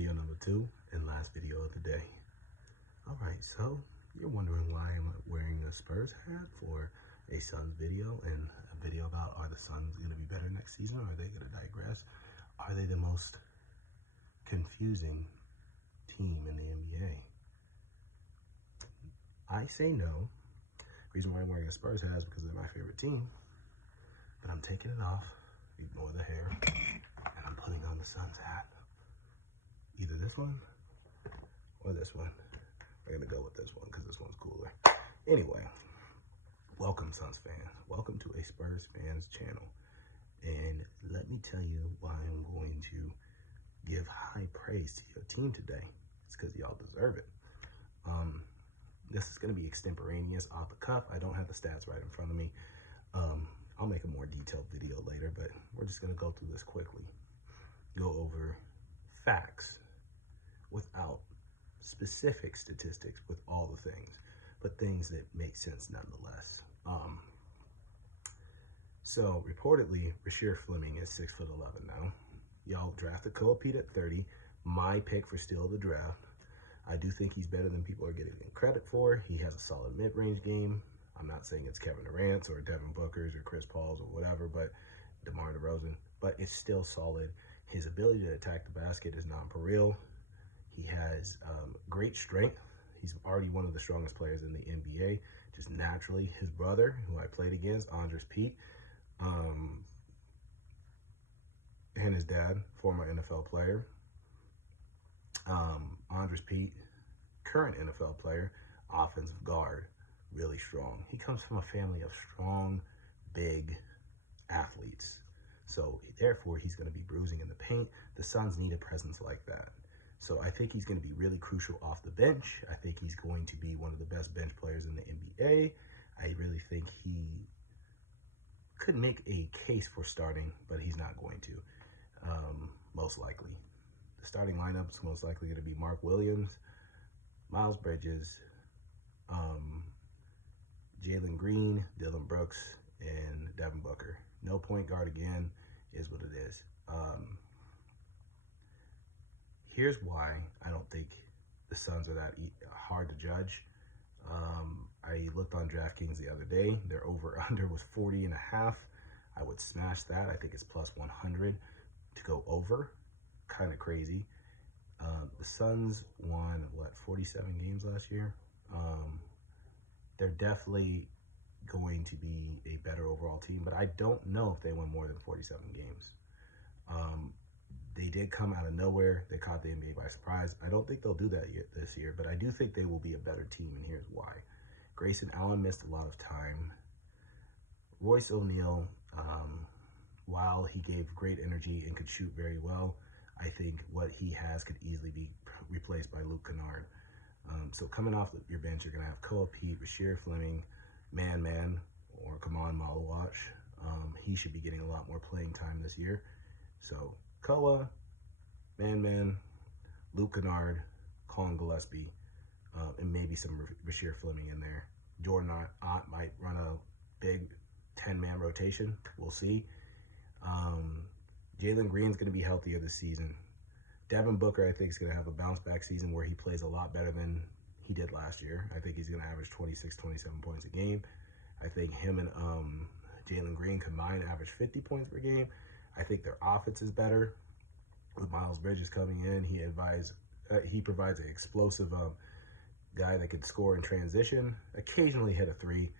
Video number 2 and last video of the day. Alright, so you're wondering why I'm wearing a Spurs hat for a Suns video and a video about are the Suns going to be better next season or are they going to digress? Are they the most confusing team in the NBA? I say no. The reason why I'm wearing a Spurs hat is because they're my favorite team. But I'm taking it off, ignore the hair, and I'm putting on the Suns hat. Either this one or this one. We're gonna go with this one because this one's cooler. Anyway, welcome Suns fans. Welcome to a Spurs fans channel. And let me tell you why I'm going to give high praise to your team today. It's because y'all deserve it. This is gonna be extemporaneous, off the cuff. I don't have the stats right in front of me. I'll make a more detailed video later, but we're just gonna go through this quickly. Go over facts without specific statistics with all the things, but things that make sense nonetheless. So reportedly, Rasheer Fleming is 6'11" now. Y'all drafted Koa Pete at 30, my pick for steal of the draft. I do think he's better than people are getting him credit for. He has a solid mid-range game. I'm not saying it's Kevin Durant's or Devin Booker's or Chris Paul's or whatever, but DeMar DeRozan, but it's still solid. His ability to attack the basket is nonpareil. He has great strength. He's already one of the strongest players in the NBA, just naturally. His brother, who I played against, Andres Pete, and his dad, former NFL player. Andres Pete, current NFL player, offensive guard, really strong. He comes from a family of strong, big athletes. So therefore, he's going to be bruising in the paint. The Suns need a presence like that. So I think he's going to be really crucial off the bench. I think he's going to be one of the best bench players in the NBA. I really think he could make a case for starting, but he's not going to, most likely. The starting lineup is most likely going to be Mark Williams, Miles Bridges, Jalen Green, Dillon Brooks, and Devin Booker. No point guard again, is what it is. Here's why I don't think the Suns are that hard to judge. I looked on DraftKings the other day. Their over-under was 40.5. I would smash that. I think it's plus 100 to go over. Kind of crazy. The Suns won, 47 games last year? They're definitely going to be a better overall team, but I don't know if they win more than 47 games. They did come out of nowhere. They caught the NBA by surprise. I don't think they'll do that yet this year, but I do think they will be a better team, and here's why. Grayson Allen missed a lot of time. Royce O'Neal, while he gave great energy and could shoot very well, I think what he has could easily be replaced by Luke Kennard. So coming off your bench, you're going to have Koa Pete, Rasheer Fleming, Man, or Kaman Malawach. He should be getting a lot more playing time this year. So Koa, Man, Luke Kennard, Colin Gillespie, and maybe some Rasheer Fleming in there. Jordan Ott might run a big 10-man rotation. We'll see. Jalen Green's going to be healthier this season. Devin Booker, I think, is going to have a bounce-back season where he plays a lot better than he did last year. I think he's going to average 26, 27 points a game. I think him and Jalen Green combined average 50 points per game. I think their offense is better. With Miles Bridges coming in, he provides an explosive guy that could score in transition, occasionally hit a three,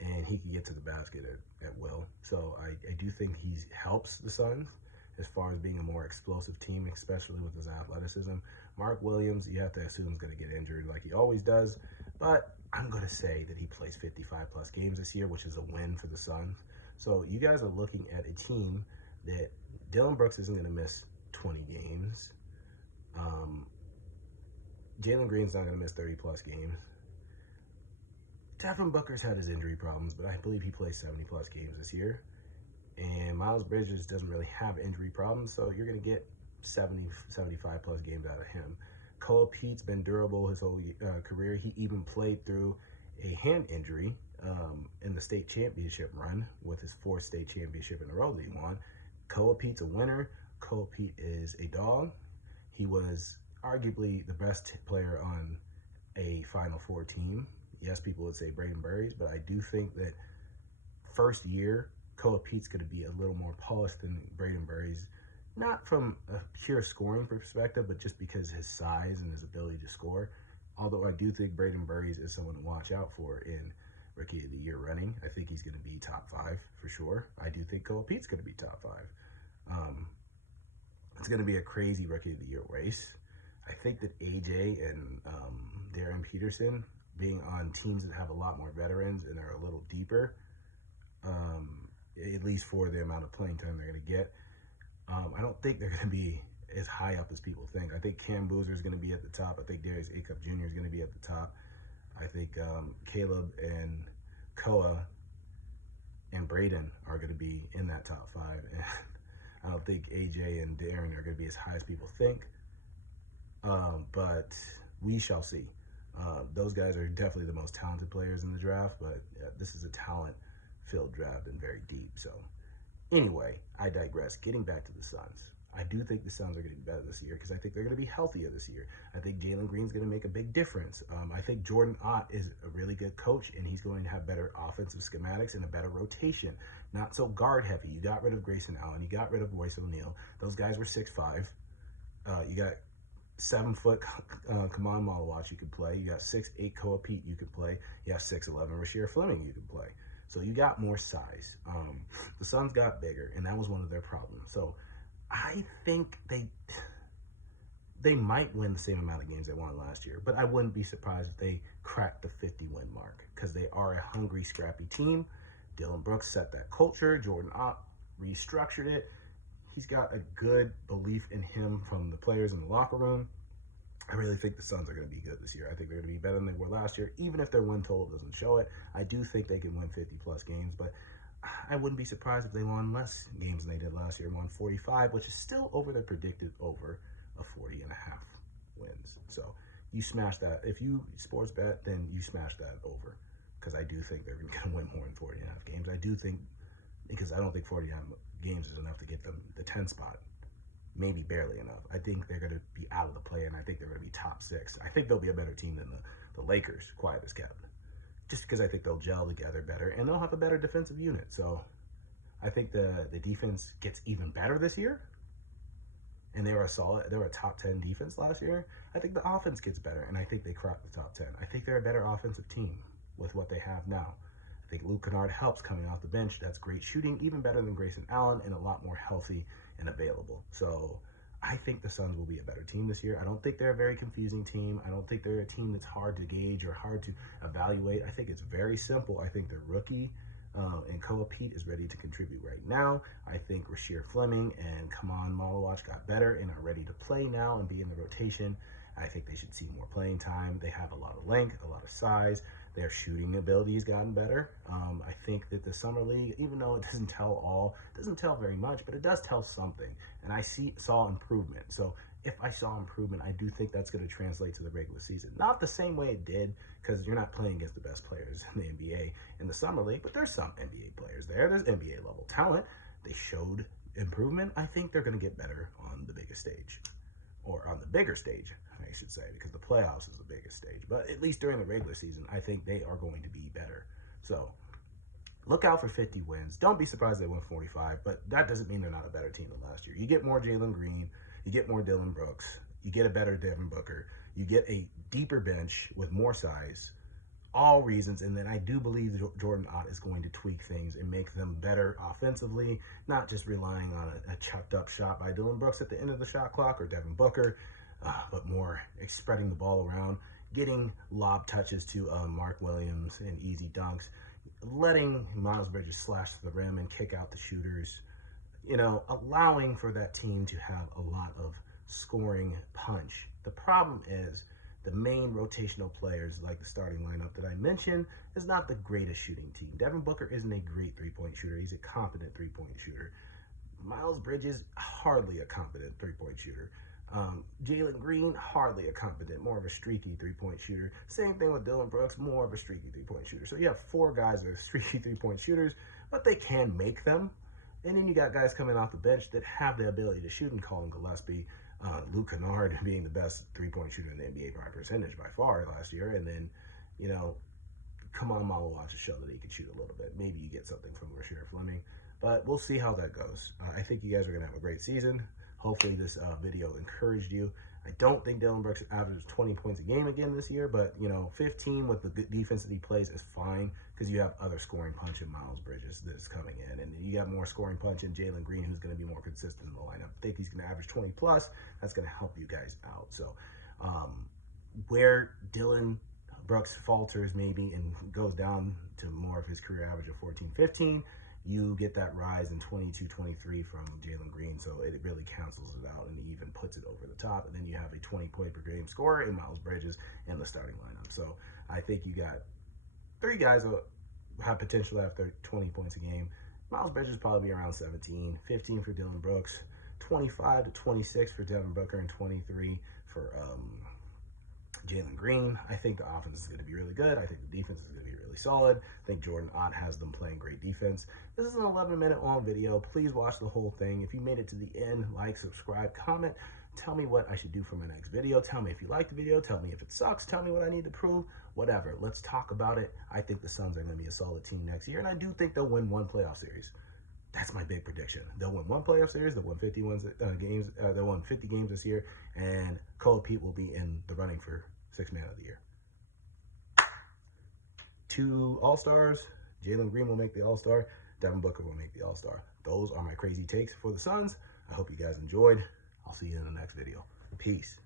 and he can get to the basket at will. So I do think he helps the Suns as far as being a more explosive team, especially with his athleticism. Mark Williams, you have to assume is going to get injured like he always does, but I'm going to say that he plays 55-plus games this year, which is a win for the Suns. So you guys are looking at a team that Dillon Brooks isn't going to miss 20 games. Jalen Green's not going to miss 30-plus games. Devin Booker's had his injury problems, but I believe he plays 70-plus games this year. And Miles Bridges doesn't really have injury problems, so you're going to get 70, 75-plus games out of him. Koa Pete's been durable his whole career. He even played through a hand injury in the state championship run with his 4th state championship in a row that he won. Koa Pete's a winner. Koa Pete is a dog. He was arguably the best player on a Final Four team. Yes, people would say Braden Burries, but I do think that first year, Koa Pete's going to be a little more polished than Braden Burries. Not from a pure scoring perspective, but just because his size and his ability to score. Although I do think Braden Burries is someone to watch out for in Rookie of the Year running. I think he's going to be top 5 for sure. I do think Koa Pete's going to be top 5. It's going to be a crazy Rookie of the Year race. I think that AJ and Darren Peterson, being on teams that have a lot more veterans and are a little deeper, at least for the amount of playing time they're going to get, I don't think they're going to be as high up as people think. I think Cam Boozer is going to be at the top. I think Darius Acup Jr. is going to be at the top. I think Caleb and Koa and Braden are going to be in that top 5. And I don't think AJ and Darren are going to be as high as people think. But we shall see. Those guys are definitely the most talented players in the draft, but this is a talent-filled draft and very deep. So anyway, I digress. Getting back to the Suns. I do think the Suns are going to be better this year because I think they're going to be healthier this year. I think Jalen Green's going to make a big difference. I think Jordan Ott is a really good coach, and he's going to have better offensive schematics and a better rotation. Not so guard heavy. You got rid of Grayson Allen. You got rid of Royce O'Neal. Those guys were 6'5". You got 7-foot Kaman Malawach you could play. You got 6'8" Koa Pete you could play. You have 6'11" Rasheer Fleming you could play. So you got more size. The Suns got bigger, and that was one of their problems. So I think they might win the same amount of games they won last year, but I wouldn't be surprised if they cracked the 50-win mark because they are a hungry, scrappy team. Dillon Brooks set that culture. Jordan Ott restructured it. He's got a good belief in him from the players in the locker room. I really think the Suns are going to be good this year. I think they're going to be better than they were last year, even if their win total doesn't show it. I do think they can win 50-plus games, but I wouldn't be surprised if they won less games than they did last year, won 45, which is still over their predicted over of 40 and a half wins. So you smash that. If you sports bet, then you smash that over because I do think they're going to win more than 40 and a half games. I do think, because I don't think 40 and a half games is enough to get them the 10 spot. Maybe barely enough. I think they're going to be out of the play, and I think they're going to be top 6. I think they'll be a better team than the Lakers, quiet as kept. Just because I think they'll gel together better, and they'll have a better defensive unit. So I think the defense gets even better this year, and they were a top 10 defense last year. I think the offense gets better, and I think they crack the top 10. I think they're a better offensive team with what they have now. I think Luke Kennard helps coming off the bench. That's great shooting, even better than Grayson Allen, and a lot more healthy and available. So I think the Suns will be a better team this year. I don't think they're a very confusing team. I don't think they're a team that's hard to gauge or hard to evaluate. I think it's very simple. I think the rookie and Koa Pete is ready to contribute right now. I think Rasheer Fleming and Kaman Malawach got better and are ready to play now and be in the rotation. I think they should see more playing time. They have a lot of length, a lot of size. Their shooting ability has gotten better. I think that the Summer League, even though it doesn't tell very much, but it does tell something. And I saw improvement. So if I saw improvement, I do think that's going to translate to the regular season. Not the same way it did, because you're not playing against the best players in the NBA in the Summer League, but there's some NBA players there. There's NBA level talent. They showed improvement. I think they're going to get better on the biggest stage, or on the bigger stage, I should say, because the playoffs is the biggest stage. But at least during the regular season, I think they are going to be better. So look out for 50 wins. Don't be surprised they win 45, but that doesn't mean they're not a better team than last year. You get more Jalen Green, you get more Dillon Brooks, you get a better Devin Booker, you get a deeper bench with more size, all reasons. And then I do believe Jordan Ott is going to tweak things and make them better offensively, not just relying on a chopped up shot by Dillon Brooks at the end of the shot clock or Devin Booker, but more spreading the ball around, getting lob touches to Mark Williams and easy dunks, letting Miles Bridges slash to the rim and kick out the shooters, allowing for that team to have a lot of scoring punch. The problem is the main rotational players, like the starting lineup that I mentioned, is not the greatest shooting team. Devin Booker isn't a great three-point shooter. He's a competent three-point shooter. Miles Bridges, hardly a competent three-point shooter. Jalen Green, hardly a competent, more of a streaky three-point shooter. Same thing with Dillon Brooks, more of a streaky three-point shooter. So you have 4 guys that are streaky three-point shooters, but they can make them. And then you got guys coming off the bench that have the ability to shoot, and Colin Gillespie, Luke Kennard being the best three-point shooter in the NBA by percentage by far last year. And then, you know, come on, Malawach to show that he can shoot a little bit. Maybe you get something from Rasheer Fleming, but we'll see how that goes. I think you guys are going to have a great season. Hopefully this video encouraged you. I don't think Dillon Brooks averages 20 points a game again this year, but, you know, 15 with the good defense that he plays is fine, because you have other scoring punch in Miles Bridges that's coming in, and you got more scoring punch in Jalen Green, who's going to be more consistent in the lineup. I think he's going to average 20 plus. That's going to help you guys out. So where Dillon Brooks falters maybe and goes down to more of his career average of 14, 15, you get that rise in 22, 23 from Jalen Green, so it really cancels it out and even puts it over the top. And then you have a 20-point per game scorer in Miles Bridges in the starting lineup. So I think you got 3 guys that have potential after 20 points a game. Miles Bridges probably be around 17, 15 for Dillon Brooks, 25 to 26 for Devin Booker, and 23 for Jalen Green. I think the offense is going to be really good. I think the defense is going to be really solid. I think Jordan Ott has them playing great defense. This is an 11-minute long video. Please watch the whole thing. If you made it to the end, like, subscribe, comment. Tell me what I should do for my next video. Tell me if you like the video. Tell me if it sucks. Tell me what I need to prove. Whatever. Let's talk about it. I think the Suns are going to be a solid team next year, and I do think they'll win 1 playoff series. That's my big prediction. They'll win 1 playoff series. They'll win 50 games. They'll win 50 games this year, and Cole Pete will be in the running for 6th man of the year. 2 All-Stars. Jalen Green will make the All-Star. Devin Booker will make the All-Star. Those are my crazy takes for the Suns. I hope you guys enjoyed. I'll see you in the next video. Peace.